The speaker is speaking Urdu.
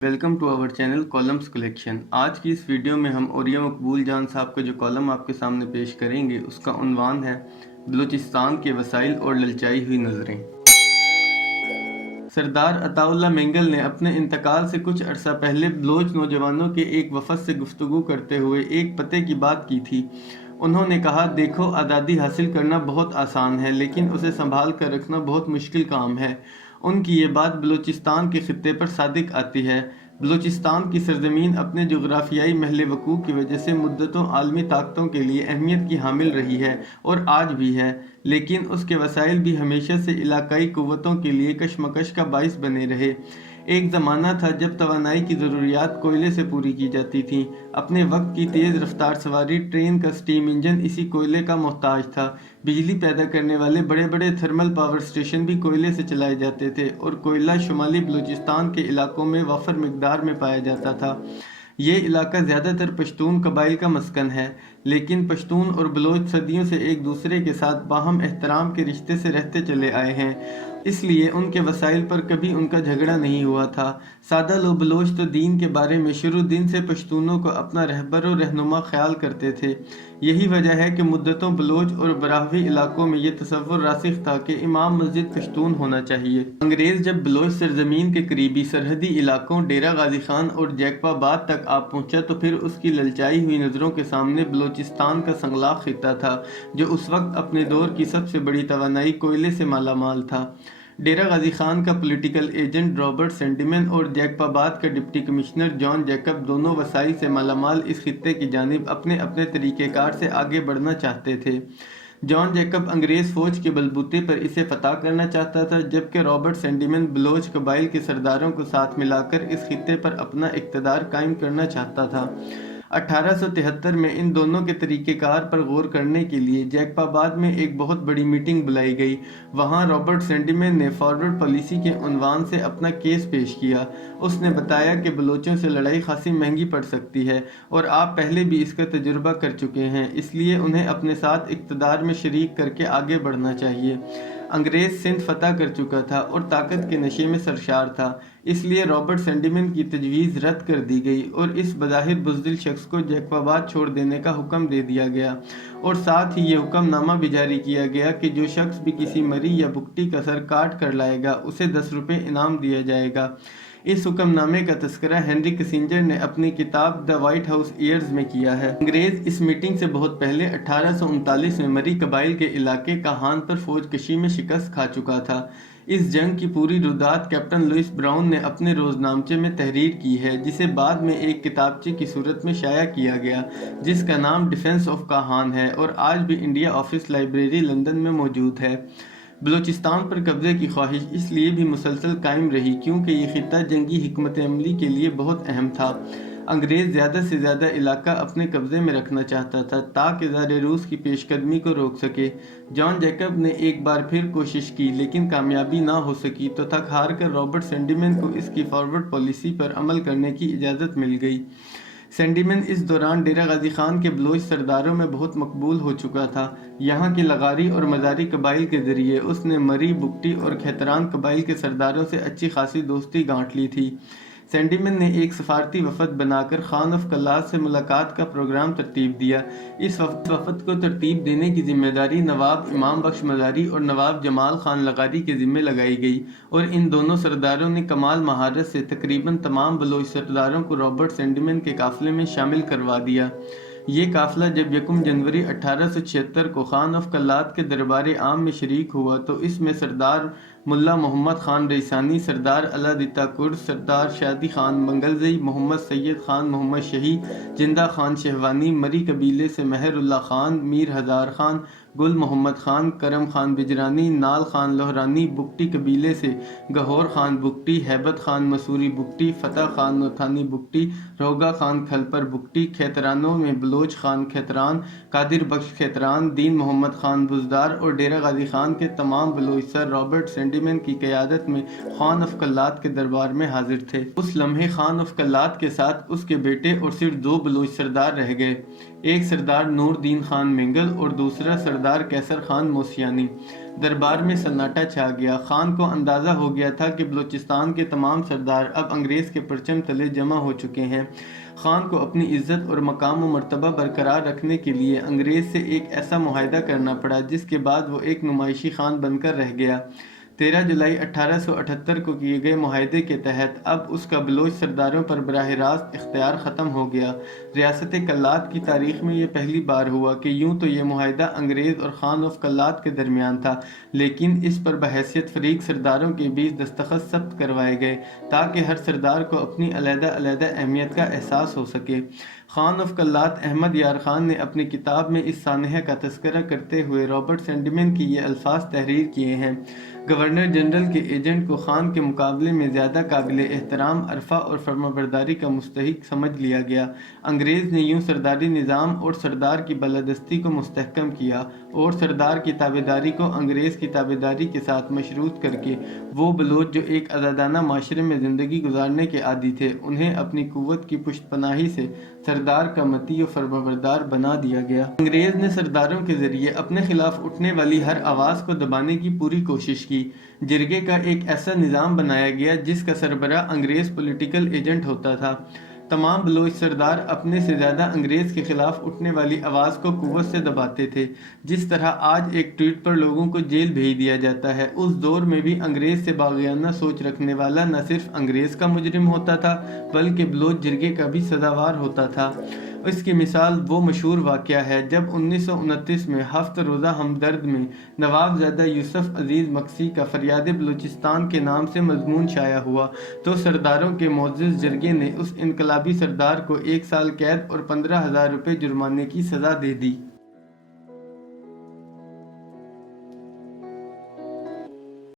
Welcome to our channel columns collection. آج کی اس ویڈیو میں ہم عوریہ مقبول جان صاحب کا جو کالم آپ کے سامنے پیش کریں گے اس کا عنوان ہے بلوچستان کے وسائل اور للچائی ہوئی نظریں۔ سردار عطا اللہ مینگل نے اپنے انتقال سے کچھ عرصہ پہلے بلوچ نوجوانوں کے ایک وفد سے گفتگو کرتے ہوئے ایک پتے کی بات کی تھی۔ انہوں نے کہا، دیکھو، آزادی حاصل کرنا بہت آسان ہے لیکن اسے سنبھال کر رکھنا بہت مشکل کام ہے۔ ان کی یہ بات بلوچستان کے خطے پر صادق آتی ہے۔ بلوچستان کی سرزمین اپنے جغرافیائی محل وقوع کی وجہ سے مدتوں عالمی طاقتوں کے لیے اہمیت کی حامل رہی ہے اور آج بھی ہے، لیکن اس کے وسائل بھی ہمیشہ سے علاقائی قوتوں کے لیے کشمکش کا باعث بنے رہے۔ ایک زمانہ تھا جب توانائی کی ضروریات کوئلے سے پوری کی جاتی تھیں۔ اپنے وقت کی تیز رفتار سواری ٹرین کا سٹیم انجن اسی کوئلے کا محتاج تھا۔ بجلی پیدا کرنے والے بڑے بڑے تھرمل پاور سٹیشن بھی کوئلے سے چلائے جاتے تھے اور کوئلہ شمالی بلوچستان کے علاقوں میں وافر مقدار میں پایا جاتا تھا۔ یہ علاقہ زیادہ تر پشتون قبائل کا مسکن ہے، لیکن پشتون اور بلوچ صدیوں سے ایک دوسرے کے ساتھ باہم احترام کے رشتے سے رہتے چلے آئے ہیں، اس لیے ان کے وسائل پر کبھی ان کا جھگڑا نہیں ہوا تھا۔ سادہ لو بلوچ تو دین کے بارے میں شروع دن سے پشتونوں کو اپنا رہبر و رہنما خیال کرتے تھے۔ یہی وجہ ہے کہ مدتوں بلوچ اور براہوی علاقوں میں یہ تصور راسخ تھا کہ امام مسجد پشتون ہونا چاہیے۔ انگریز جب بلوچ سرزمین کے قریبی سرحدی علاقوں ڈیرہ غازی خان اور جیکپا آباد تک آ پہنچا تو پھر اس کی للچائی ہوئی نظروں کے سامنے بلوچستان کا سنگلاخ خطہ تھا، جو اس وقت اپنے دور کی سب سے بڑی توانائی کوئلے سے مالا مال تھا۔ ڈیرہ غازی خان کا پولیٹیکل ایجنٹ رابرٹ سینڈیمن اور جیکپا آباد کا ڈپٹی کمشنر جان جیکب دونوں وسائل سے مالا مال اس خطے کی جانب اپنے اپنے طریقہ کار سے آگے بڑھنا چاہتے تھے۔ جان جیکب انگریز فوج کے بلبوتے پر اسے فتح کرنا چاہتا تھا، جبکہ رابرٹ سینڈیمن بلوچ قبائل کے سرداروں کو ساتھ ملا کر اس خطے پر اپنا اقتدار قائم کرنا چاہتا تھا۔ 1873 میں ان دونوں کے طریقہ کار پر غور کرنے کے لیے جیکپا آباد میں ایک بہت بڑی میٹنگ بلائی گئی۔ وہاں رابرٹ سینڈیمن نے فارورڈ پالیسی کے عنوان سے اپنا کیس پیش کیا۔ اس نے بتایا کہ بلوچوں سے لڑائی خاصی مہنگی پڑ سکتی ہے اور آپ پہلے بھی اس کا تجربہ کر چکے ہیں، اس لیے انہیں اپنے ساتھ اقتدار میں شریک کر کے آگے بڑھنا چاہیے۔ انگریز سندھ فتح کر چکا تھا اور طاقت کے نشے میں سرشار تھا، اس لیے رابرٹ سینڈیمن کی تجویز رد کر دی گئی اور اس بظاہر بزدل شخص کو جیکپا آباد چھوڑ دینے کا حکم دے دیا گیا، اور ساتھ ہی یہ حکم نامہ بھی جاری کیا گیا کہ جو شخص بھی کسی مری یا بگٹی کا سر کاٹ کر لائے گا اسے 10 روپے انعام دیا جائے گا۔ اس حکم نامے کا تذکرہ ہنری کسنجر نے اپنی کتاب دی وائٹ ہاؤس ایئرز میں کیا ہے۔ انگریز اس میٹنگ سے بہت پہلے 1839 میں مری قبائل کے علاقے کاہان پر فوج کشی میں شکست کھا چکا تھا۔ اس جنگ کی پوری رودات کیپٹن لوئس براؤن نے اپنے روزنامچے میں تحریر کی ہے، جسے بعد میں ایک کتابچے کی صورت میں شائع کیا گیا، جس کا نام ڈیفنس آف کاہان ہے اور آج بھی انڈیا آفس لائبریری لندن میں موجود ہے۔ بلوچستان پر قبضے کی خواہش اس لیے بھی مسلسل قائم رہی کیونکہ یہ خطہ جنگی حکمت عملی کے لیے بہت اہم تھا۔ انگریز زیادہ سے زیادہ علاقہ اپنے قبضے میں رکھنا چاہتا تھا تاکہ زار روس کی پیش قدمی کو روک سکے۔ جان جیکب نے ایک بار پھر کوشش کی لیکن کامیابی نہ ہو سکی تو تھک ہار کر رابرٹ سینڈیمن کو اس کی فارورڈ پالیسی پر عمل کرنے کی اجازت مل گئی۔ سینڈیمن اس دوران ڈیرہ غازی خان کے بلوچ سرداروں میں بہت مقبول ہو چکا تھا۔ یہاں کے لغاری اور مزاری قبائل کے ذریعے اس نے مری، بگٹی اور کھیتران قبائل کے سرداروں سے اچھی خاصی دوستی گانٹ لی تھی۔ سینڈیمن نے ایک سفارتی وفد بنا کر خان آف قلات سے ملاقات کا پروگرام ترتیب دیا۔ اس وفد کو ترتیب دینے کی ذمہ داری نواب امام بخش مزاری اور نواب جمال خان لغاری کے ذمہ لگائی گئی، اور ان دونوں سرداروں نے کمال مہارت سے تقریباً تمام بلوچ سرداروں کو رابرٹ سینڈیمن کے قافلے میں شامل کروا دیا۔ یہ قافلہ جب 1 جنوری 1876 کو خان آف قلات کے دربار عام میں شریک ہوا تو اس میں سردار ملا محمد خان ریسانی، سردار علا دتا کرد، سردار شادی خان منگلزئی، محمد سید خان محمد شہی، جندہ خان شہوانی، مری قبیلے سے مہر اللہ خان، میر ہزار خان، گل محمد خان، کرم خان بجرانی، نال خان لہرانی، بگٹی قبیلے سے گہور خان بگٹی، ہیبت خان مسوری بگٹی، فتح خان نوتھانی بگٹی، روگا خان کھلپر بگٹی، کھیترانوں میں بلوچ خان کھیتران، قادر بخش کھیتران، دین محمد خان بزدار اور ڈیرہ غازی خان کے تمام بلوچ سر رابرٹ سینڈیمن کی قیادت میں خان آف قلات کے دربار میں حاضر تھے۔ اس لمحے خان آف قلات کے ساتھ اس کے بیٹے اور صرف 2 بلوچ سردار رہ گئے، ایک سردار نور دین خان مینگل اور دوسرا سردار سردار قیصر خان موسیانی۔ دربار میں سناٹا چھا گیا۔ خان کو اندازہ ہو گیا تھا کہ بلوچستان کے تمام سردار اب انگریز کے پرچم تلے جمع ہو چکے ہیں۔ خان کو اپنی عزت اور مقام و مرتبہ برقرار رکھنے کے لیے انگریز سے ایک ایسا معاہدہ کرنا پڑا جس کے بعد وہ ایک نمائشی خان بن کر رہ گیا۔ 13 جولائی 1878 کو کیے گئے معاہدے کے تحت اب اس کا بلوچ سرداروں پر براہ راست اختیار ختم ہو گیا۔ ریاست کلات کی تاریخ میں یہ پہلی بار ہوا کہ یوں تو یہ معاہدہ انگریز اور خان آف کلات کے درمیان تھا، لیکن اس پر بحیثیت فریق سرداروں کے بیچ دستخط ثبت کروائے گئے تاکہ ہر سردار کو اپنی علیحدہ علیحدہ اہمیت کا احساس ہو سکے۔ خان آف کلات احمد یار خان نے اپنی کتاب میں اس سانحہ کا تذکرہ کرتے ہوئے رابرٹ سینڈمین کی یہ الفاظ تحریر کیے ہیں: گورنر جنرل کے ایجنٹ کو خان کے مقابلے میں زیادہ قابل احترام، عرفہ اور فرمانبرداری کا مستحق سمجھ لیا گیا۔ انگریز نے یوں سرداری نظام اور سردار کی بالادستی کو مستحکم کیا اور سردار کی تابعداری کو انگریز کی تابعداری کے ساتھ مشروط کر کے وہ بلوچ جو ایک آزادانہ معاشرے میں زندگی گزارنے کے عادی تھے، انہیں اپنی قوت کی پشت پناہی سے سردار کا مطیع و فرمانبردار بنا دیا گیا۔ انگریز نے سرداروں کے ذریعے اپنے خلاف اٹھنے والی ہر آواز کو دبانے کی پوری کوشش کی۔ جرگے کا ایک ایسا نظام بنایا گیا جس کا سربراہ انگریز پولیٹیکل ایجنٹ ہوتا تھا۔ تمام بلوچ سردار اپنے سے زیادہ انگریز کے خلاف اٹھنے والی آواز کو قوت سے دباتے تھے۔ جس طرح آج ایک ٹویٹ پر لوگوں کو جیل بھیج دیا جاتا ہے، اس دور میں بھی انگریز سے باغیانہ سوچ رکھنے والا نہ صرف انگریز کا مجرم ہوتا تھا بلکہ بلوچ جرگے کا بھی سزاوار ہوتا تھا۔ اس کی مثال وہ مشہور واقعہ ہے جب 1929 میں ہفت روزہ ہمدرد میں نواب زادہ یوسف عزیز مکسی کا فریاد بلوچستان کے نام سے مضمون شائع ہوا تو سرداروں کے معزز جرگے نے اس انقلابی سردار کو 1 سال قید اور 15,000 روپے جرمانے کی سزا دے دی۔